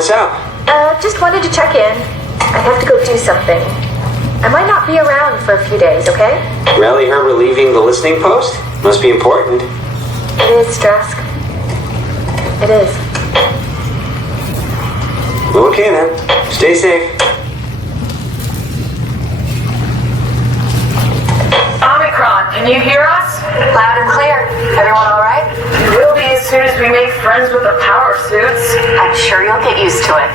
What's up? Just wanted to check in. I have to go do something. I might not be around for a few days, okay? Rally Herber leaving the listening post? Must be important. It is, Strask. It is. Okay then. Stay safe. Omicron, can you hear us? Loud and clear. Everyone all right? You will be as soon as we make friends with the power suits. I'm sure you'll get used to it.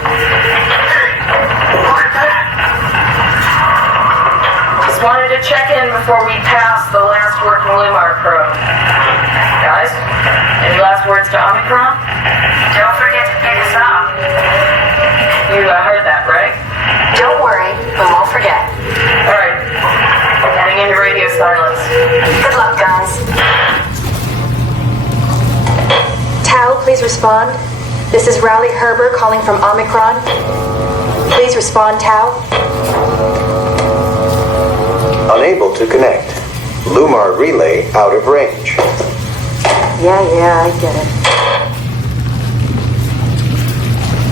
Just wanted to check in before we pass the last working Lumar probe. Guys, any last words to Omicron? Don't forget to pick us up. You heard that, right? Don't worry, we won't forget. All right. Heading into radio silence. Good luck, guys. Tau, please respond. This is Rowley Herber calling from Omicron. Please respond, Tau. Unable to connect. Lumar relay out of range. Yeah, I get it.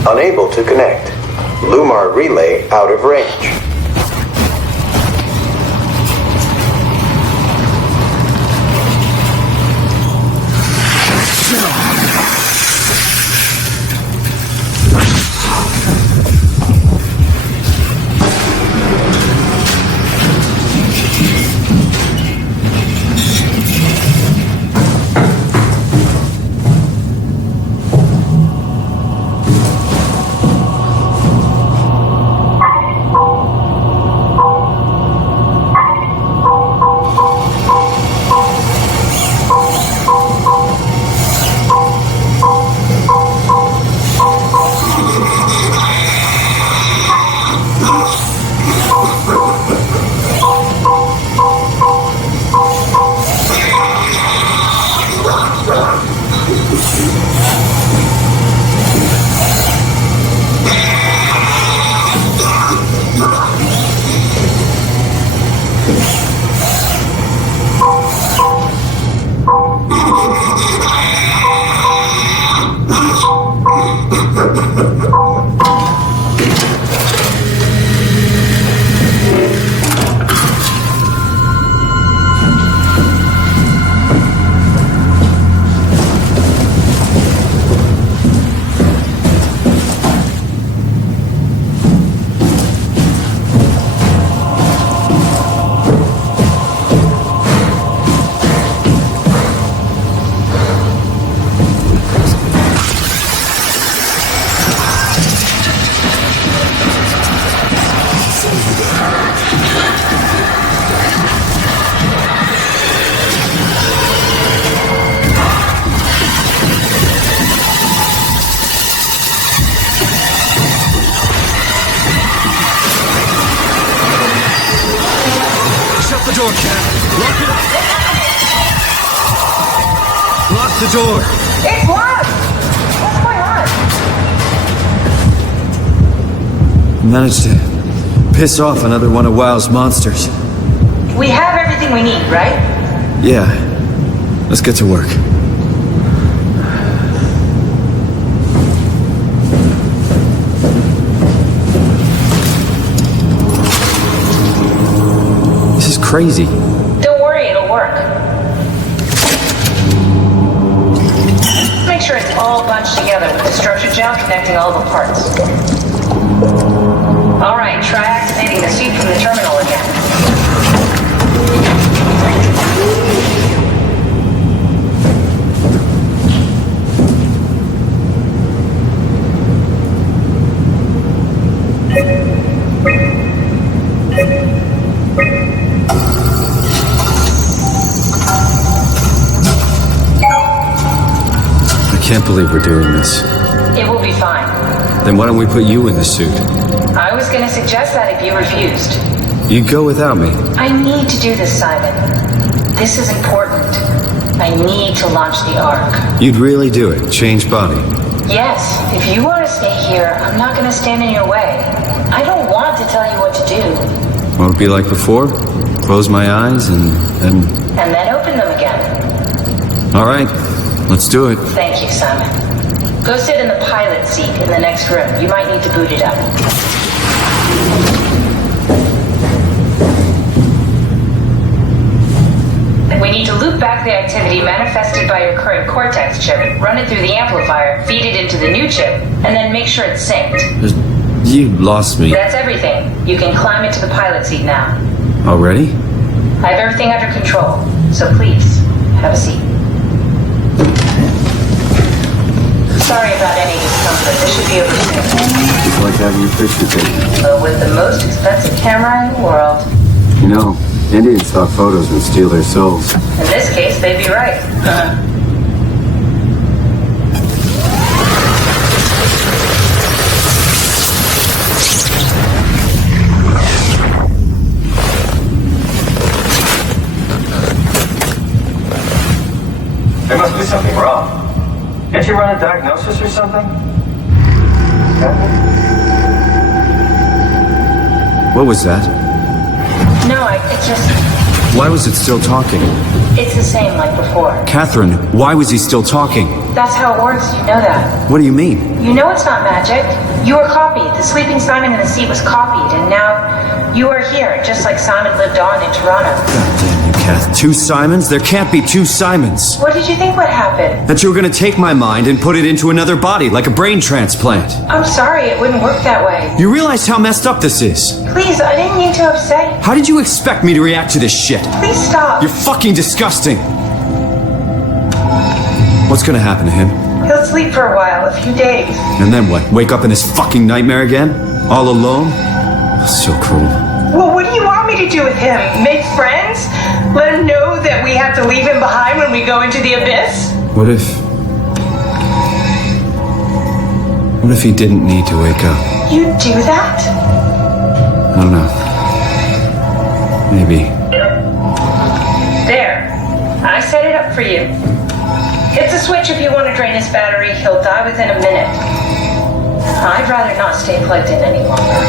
Unable to connect. Lumar relay out of range. The door. It's locked! What's going on? Managed to piss off another one of WoW's monsters. We have everything we need, right? Yeah. Let's get to work. This is crazy. Don't worry, it'll work. Make sure it's all bunched together with the structure gel connecting all the parts. All right, try activating the suit from the terminal again. I can't believe we're doing this. It will be fine. Then why don't we put you in the suit? I was going to suggest that if you refused. You'd go without me. I need to do this, Simon. This is important. I need to launch the Ark. You'd really do it? Change body? Yes, if you want to stay here, I'm not going to stand in your way. I don't want to tell you what to do. What would it be like before? Close my eyes and then... And then open them again. All right, let's do it. Thank you, Simon. Go sit in the pilot seat in the next room. You might need to boot it up. We need to loop back the activity manifested by your current Cortex chip, run it through the amplifier, feed it into the new chip, and then make sure it's synced. You lost me. That's everything. You can climb into the pilot seat now. Already? I have everything under control, so please, have a seat. Sorry about any discomfort. This should be over soon. It's like having your picture taken. But with the most expensive camera in the world. You know, Indians thought photos would steal their souls. In this case, they'd be right. There must be something wrong. Can't you run a diagnosis or something? What was that? No, it just... Why was it still talking? It's the same like before. Catherine, why was he still talking? That's how it works, you know that. What do you mean? You know it's not magic. You were copied. The sleeping Simon in the seat was copied, and now you are here, just like Simon lived on in Toronto. God damn you, Kath. Two Simons? There can't be two Simons. What did you think would happen? That you were gonna take my mind and put it into another body, like a brain transplant. I'm sorry, it wouldn't work that way. You realize how messed up this is? Please, I didn't mean to upset you. How did you expect me to react to this shit? Please stop. You're fucking disgusting. What's gonna happen to him? He'll sleep for a while, a few days. And then what? Wake up in this fucking nightmare again? All alone? So cruel. Well, what do you want me to do with him? Make friends? Let him know that we have to leave him behind when we go into the abyss? What if he didn't need to wake up? You'd do that? I don't know. Maybe. There. I set it up for you. Hit the switch if you want to drain his battery. He'll die within a minute. I'd rather not stay plugged in any longer.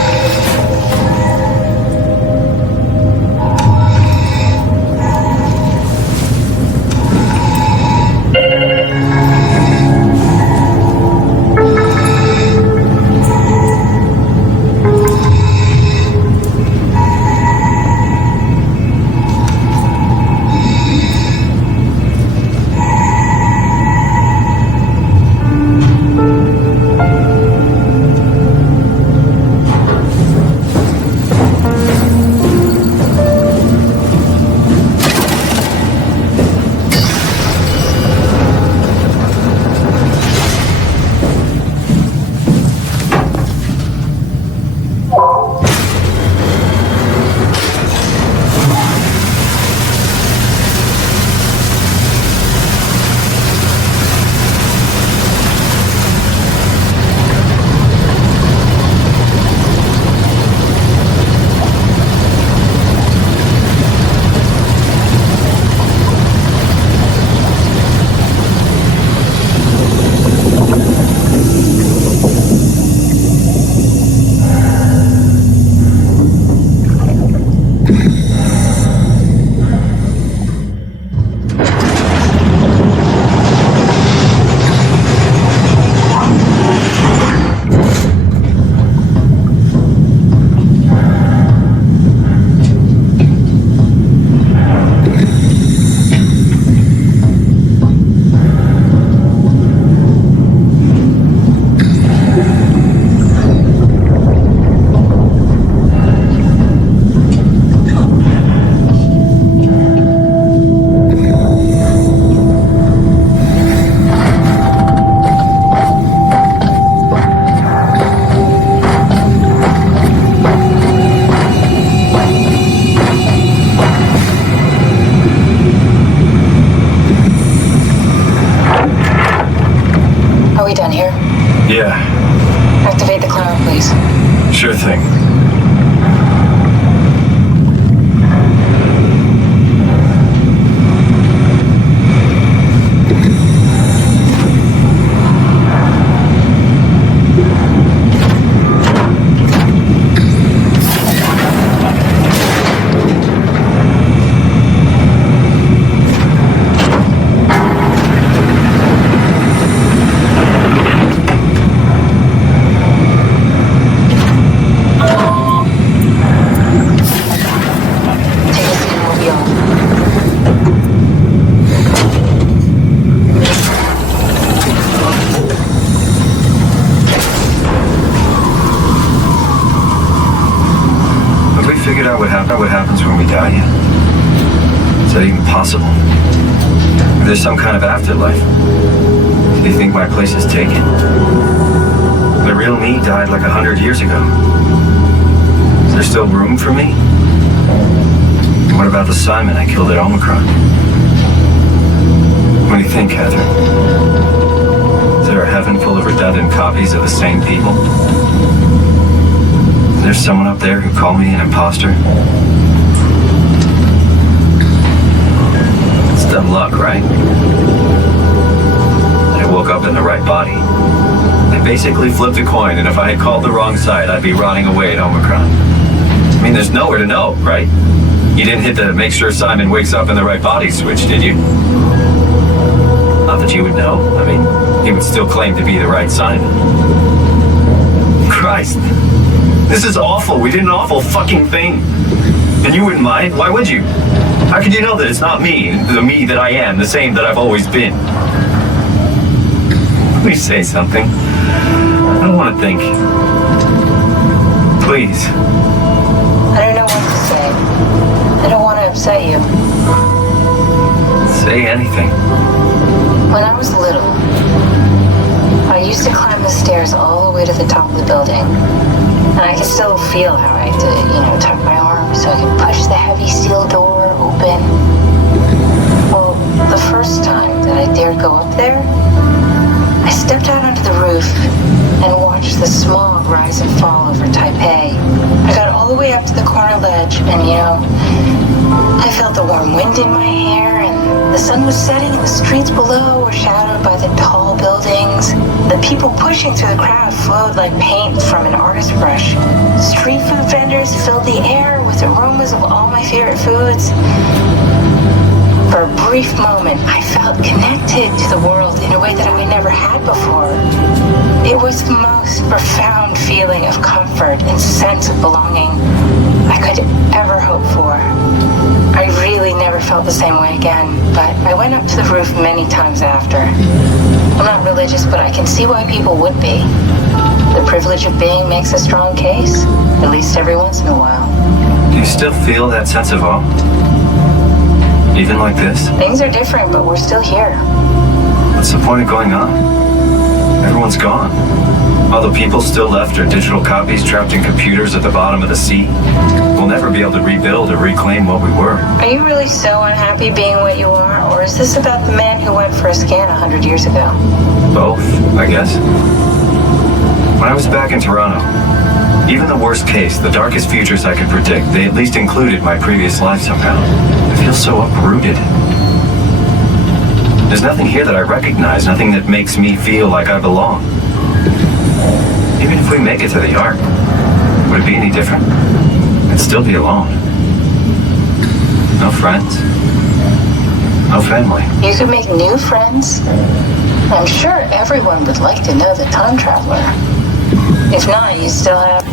Yeah, Activate the climber, please. sure thing. what happens when we die yet? Is that even possible? If there's some kind of afterlife, do you think my place is taken? The real me died like 100 years ago. Is there still room for me? What about the Simon I killed at Omicron? What do you think, Catherine? Is there a heaven full of redundant copies of the same people? Is there someone up there who called me an imposter? It's dumb luck, right? I woke up in the right body. I basically flipped a coin, and if I had called the wrong side, I'd be rotting away at Omicron. I mean, there's nowhere to know, right? You didn't hit the make sure Simon wakes up in the right body switch, did you? Not that you would know. I mean, he would still claim to be the right Simon. Christ. This is awful. We did an awful fucking thing. And you wouldn't mind? Why would you? How could you know that it's not me, the me that I am, the same that I've always been? Please say something. I don't want to think. Please. I don't know what to say. I don't want to upset you. Say anything. When I was little, I used to climb the stairs all the way to the top of the building. And I can still feel how I had to, tuck my arm so I could push the heavy steel door open. Well, the first time that I dared go up there, I stepped out onto the roof and watched the smog rise and fall over Taipei. I got all the way up to the corner ledge and, I felt the warm wind in my hair and the sun was setting and the streets below were shadowed by the tall buildings. The people pushing through the crowd flowed like paint from an artist's brush. Street food vendors filled the air with aromas of all my favorite foods. For a brief moment, I felt connected to the world in a way that I never had before. It was the most profound feeling of comfort and sense of belonging I could ever hope for. I really never felt the same way again, but I went up to the roof many times after. I'm not religious, but I can see why people would be. The privilege of being makes a strong case, at least every once in a while. Do you still feel that sense of awe? Even like this? Things are different, but we're still here. What's the point of going on? Everyone's gone. All the people still left are digital copies trapped in computers at the bottom of the sea. We'll never be able to rebuild or reclaim what we were. Are you really so unhappy being what you are, or is this about the man who went for a scan 100 years ago? Both, I guess. When I was back in Toronto, even the worst case, the darkest futures I could predict, they at least included my previous life somehow. I feel so uprooted. There's nothing here that I recognize, nothing that makes me feel like I belong. Even if we make it to the Ark, would it be any different? I'd still be alone. No friends. No family. You could make new friends. I'm sure everyone would like to know the time traveler. If not, you still have...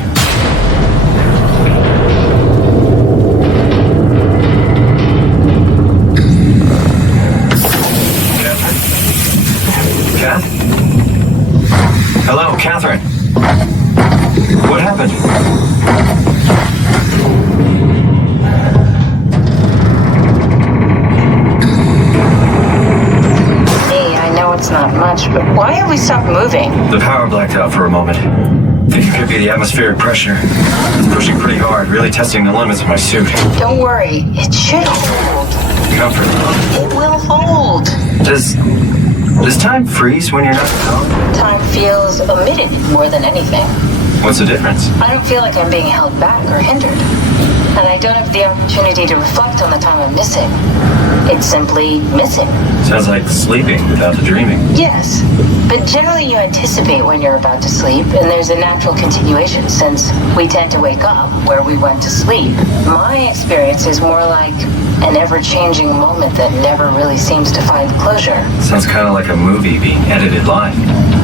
Kath? Hello, Catherine. What happened? Hey, I know it's not much, but why have we stopped moving? The power blacked out for a moment. Think it could be the atmospheric pressure. It's pushing pretty hard, really testing the limits of my suit. Don't worry, it should hold. Comfort. It will hold. Does time freeze when you're not home? Time feels omitted more than anything. What's the difference? I don't feel like I'm being held back or hindered. And I don't have the opportunity to reflect on the time I'm missing. It's simply missing. Sounds like sleeping without the dreaming. Yes, but generally you anticipate when you're about to sleep, and there's a natural continuation since we tend to wake up where we went to sleep. My experience is more like an ever-changing moment that never really seems to find closure. Sounds kind of like a movie being edited live.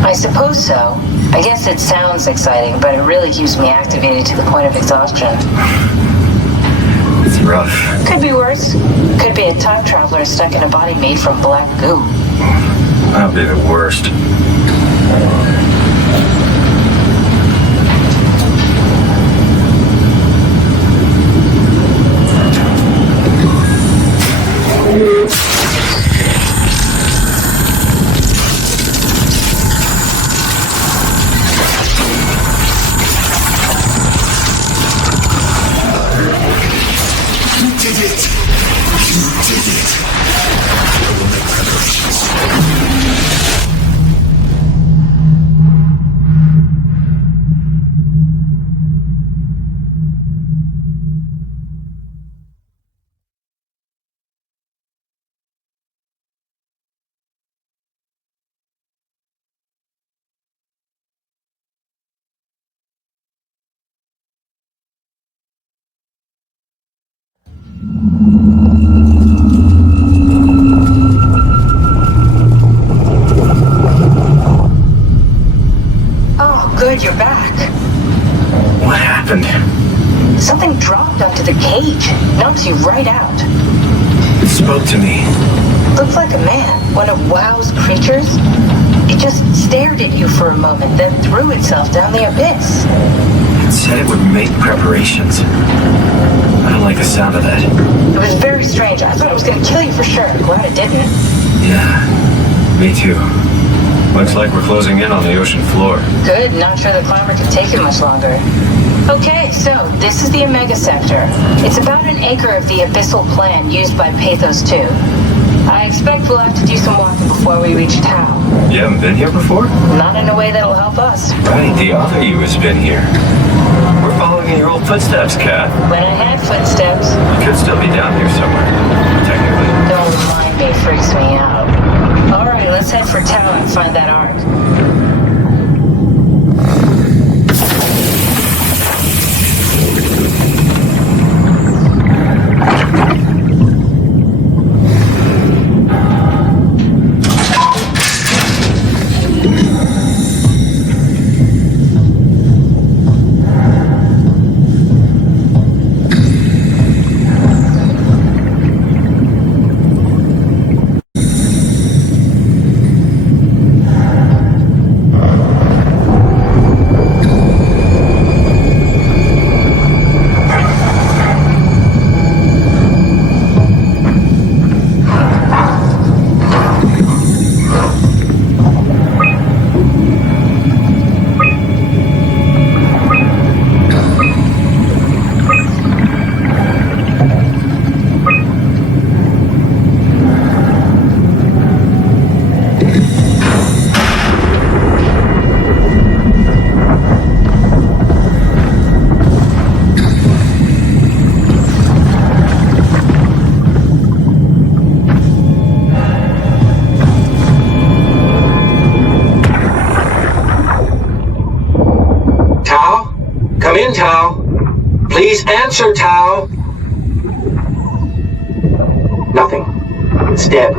I suppose so. I guess it sounds exciting, but it really keeps me activated to the point of exhaustion. It's rough. Could be worse. Could be a time traveler stuck in a body made from black goo. That'd be the worst. good, you're back. What happened? Something dropped onto the cage. Knocks you right out. It spoke to me. Looked like a man, one of WoW's creatures. It just stared at you for a moment, then threw itself down the abyss. It said it would make preparations. I don't like the sound of that. It was very strange. I thought it was going to kill you for sure. Glad it didn't. Yeah, me too. Looks like we're closing in on the ocean floor. Good, not sure the climber can take it much longer. Okay, so this is the Omega Sector. It's about an acre of the abyssal plan used by Pathos 2. I expect we'll have to do some walking before we reach Tau. You haven't been here before? Not in a way that'll help us. Right, the other you has been here. We're following in your old footsteps, Kat. When I had footsteps. Could still be down here somewhere, technically. Don't mind me, freaks me out. Alright, let's head for Tau and find that ark. Tau. Please answer, Tau. Nothing. It's dead.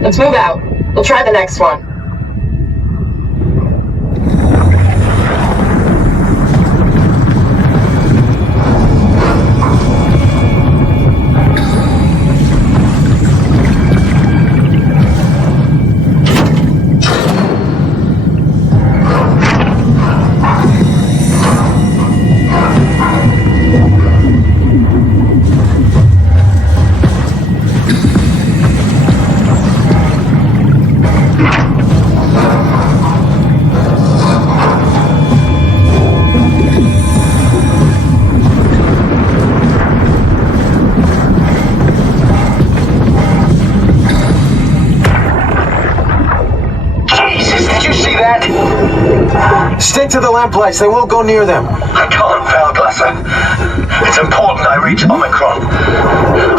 Let's move out. We'll try the next one. Stick to the lamplights, they won't go near them. I can't, Valglasser. It's important I reach Omicron.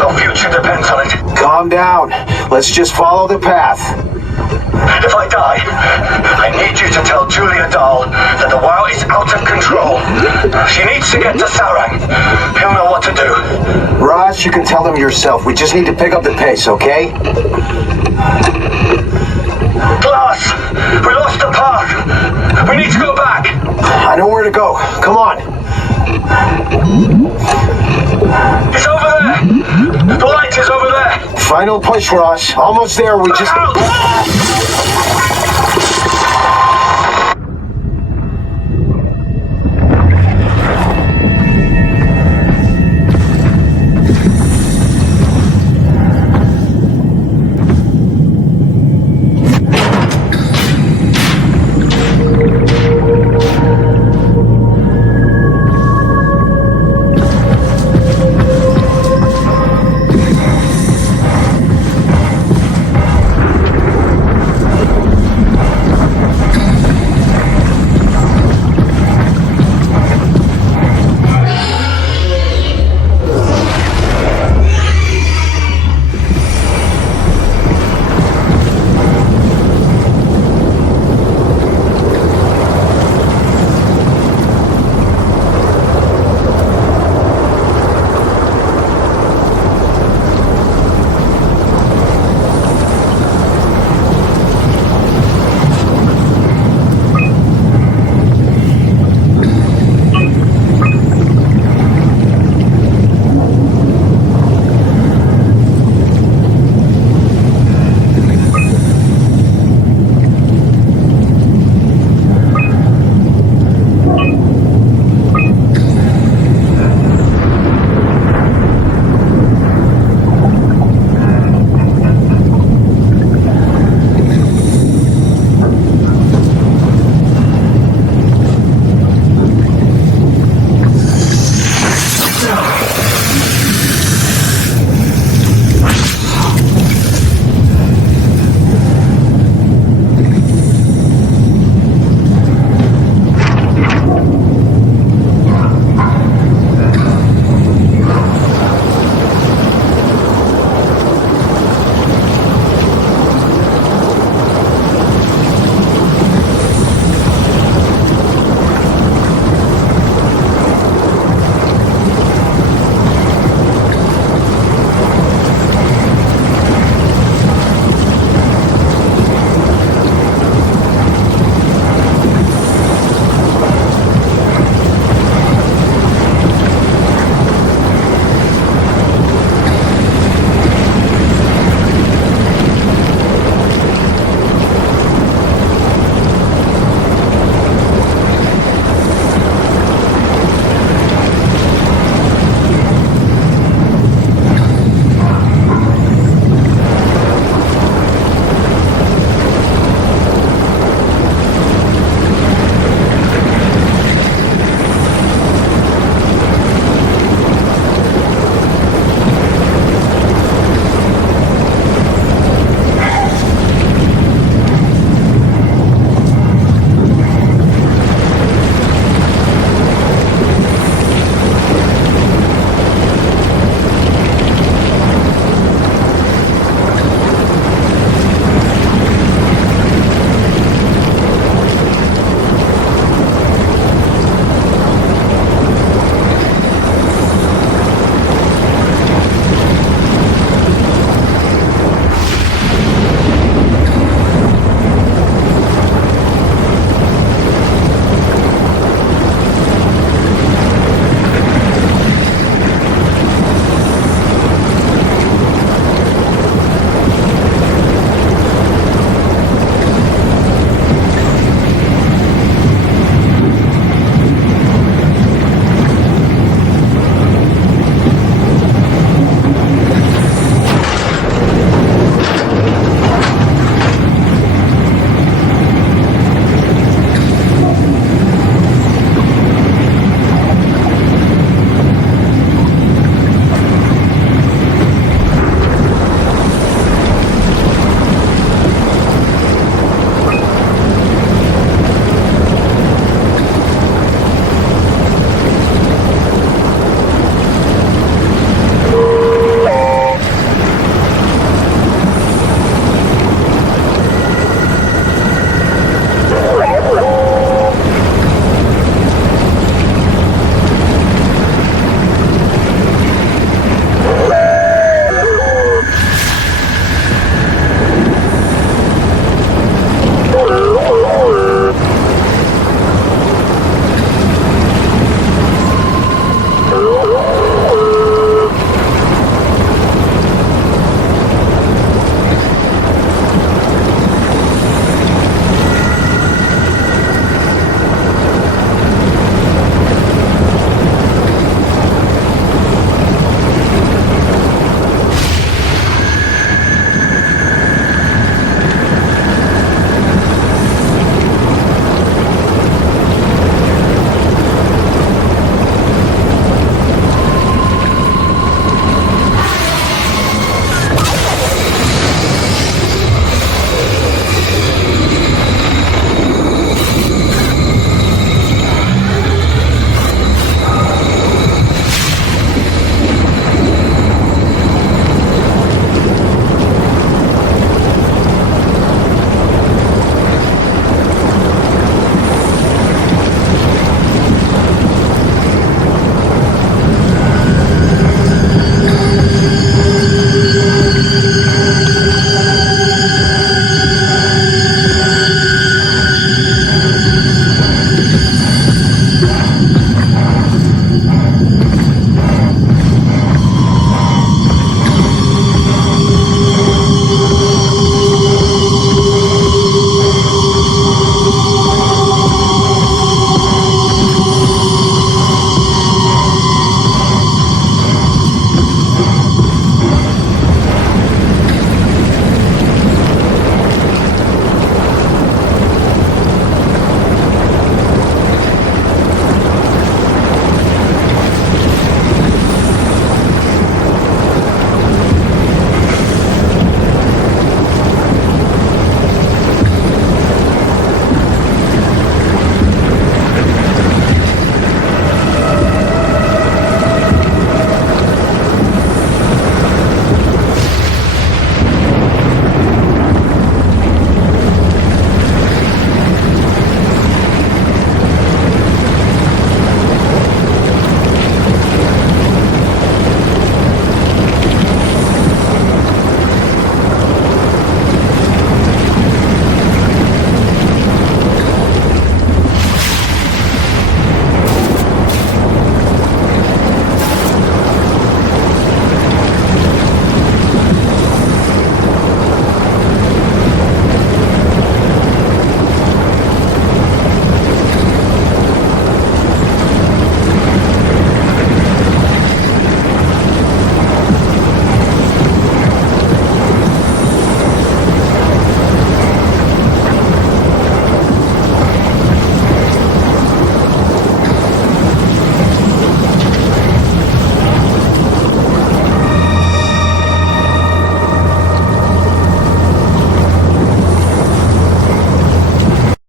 Our future depends on it. Calm down. Let's just follow the path. If I die, I need you to tell Julia Dahl that the WoW is out of control. She needs to get to Sarang. He'll know what to do. Raj, you can tell him yourself. We just need to pick up the pace, okay? Glass! We lost the path! We need to go back! I know where to go. Come on. It's over there! The light is over there! Final push, Raj. Almost there. We just... Out!